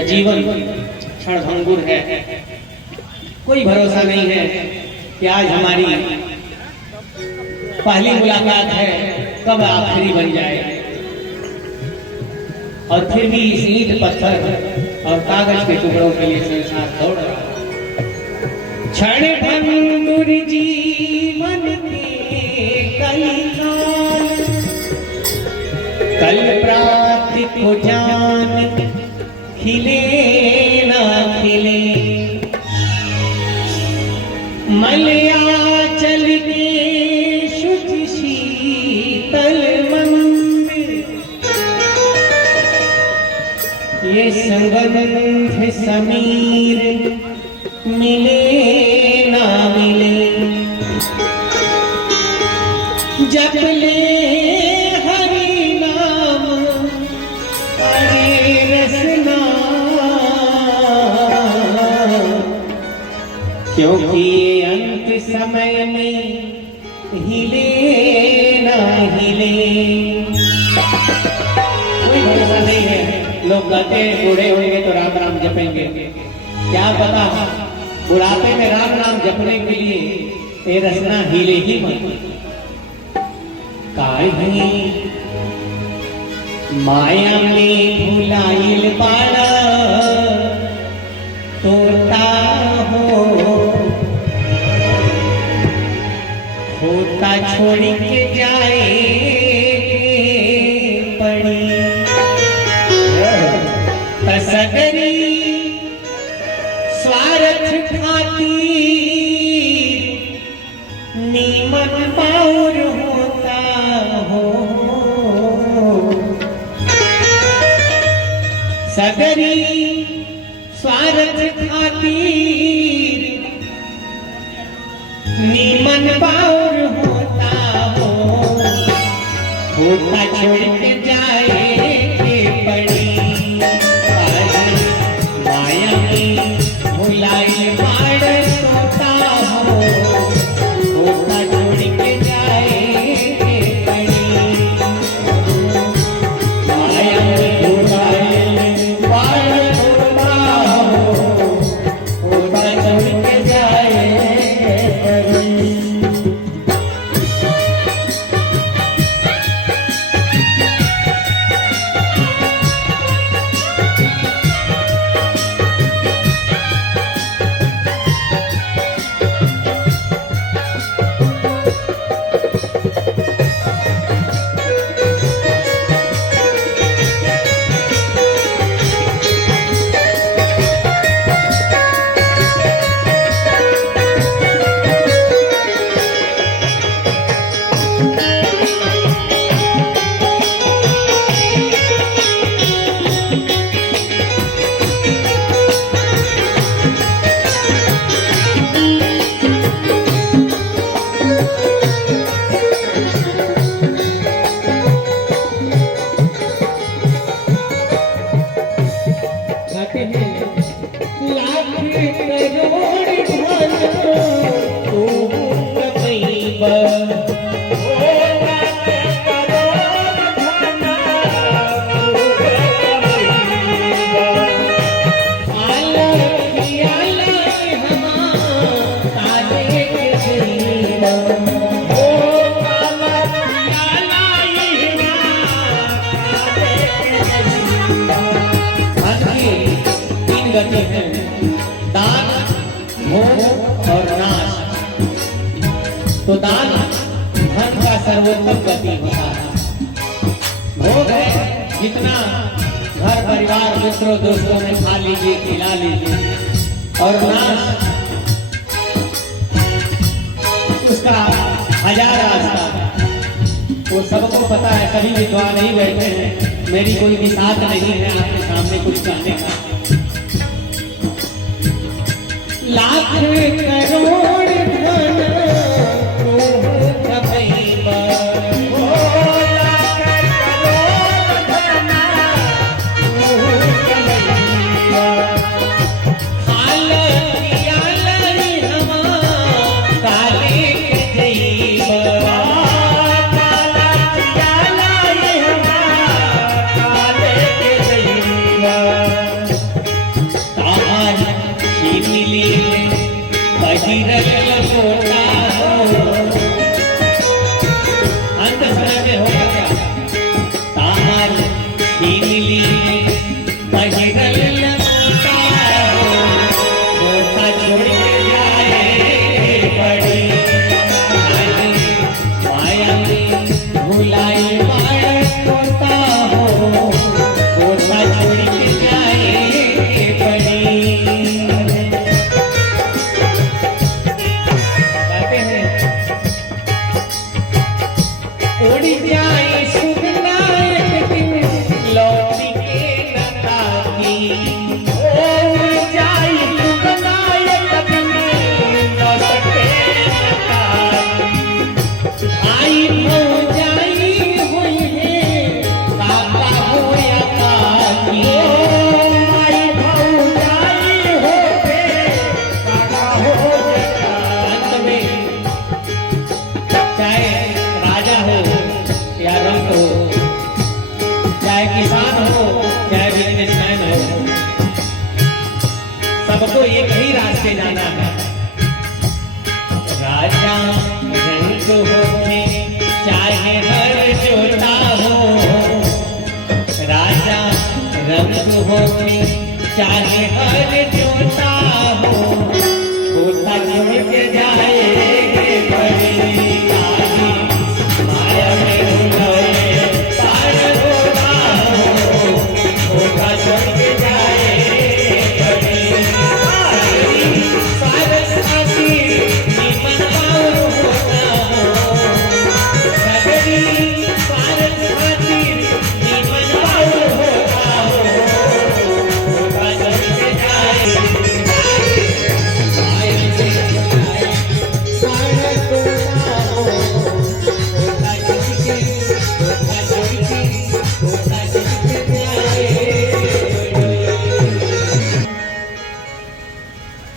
यह जीवन क्षणभंगुर है। कोई भरोसा नहीं है कि आज हमारी पहली मुलाकात है, कब आखिरी बन जाए। और फिर भी इस ईंट पत्थर और कागज के टुकड़ों के लिए संसार दौड़ रहा है। क्षणभंगुर जीवन के कलिकाल, कल प्राप्ति को जान खिले ना खिले। मलयाचल के शुद्ध शीतल मंदिर, ये संगंध समीर मिले ना मिले। जप ले हरि नाम हरे रसना, क्योंकि ये अंत समय में हिले ना हिले। कोई भरोसा नहीं है। लोग कहते हैं बूढ़े होंगे तो राम राम जपेंगे, क्या पता बुढ़ापे में राम नाम जपने के लिए ये रचना हिले ही मत। काहे माया में भुलाइल पाड़ा तोता हो, होता छोड़ के जाए पड़ी। तसगरी स्वार्थ खातिर नीमन पाउर होता हो। सगरी स्वार्थ खातिर नीमन पाउर होता हो, होता छोड़ के जाए के पड़ी। माया में भुलाइल पाड़ तोता हो, होता छोड़ के जाए के पड़ी। माया में भुलाइल पाड़ तोता हो, होता छोड़ के जाए के पड़ी। दान, भोग और नाश। तो दान धन का सर्वोत्तम गति होता है। भोग है जितना घर परिवार मित्रों दोस्तों में खा लीजिए खिला लीजिए, और नाश उसका हजार रास्ता है। वो सबको पता है, सभी विद्वान नहीं बैठे हैं, मेरी कोई भी साथ नहीं है आपके सामने कुछ कहने का। लाख करोड़ धन माया में भुलाई माया तोता हो, तोता छोड़ के जाए बड़ी। गाते हैं उड़ जाए सुगना एक दिन लौट के न ताकी, उड़ जाए सुगना एक दिन लौट के न ताकी। आई भौजाई हुई है काका हो या काकी, आई भौजाई हो के काका हो या अंत में चाहे राजा हो या रंग हो, चाहे किसान हो चाहे बिजनेसमैन हो, सबको एक ही रास्ते जाना है। राजा रंग हो चाहे हर जोता हो, राजा रंग हो चाहे हर जोता हो,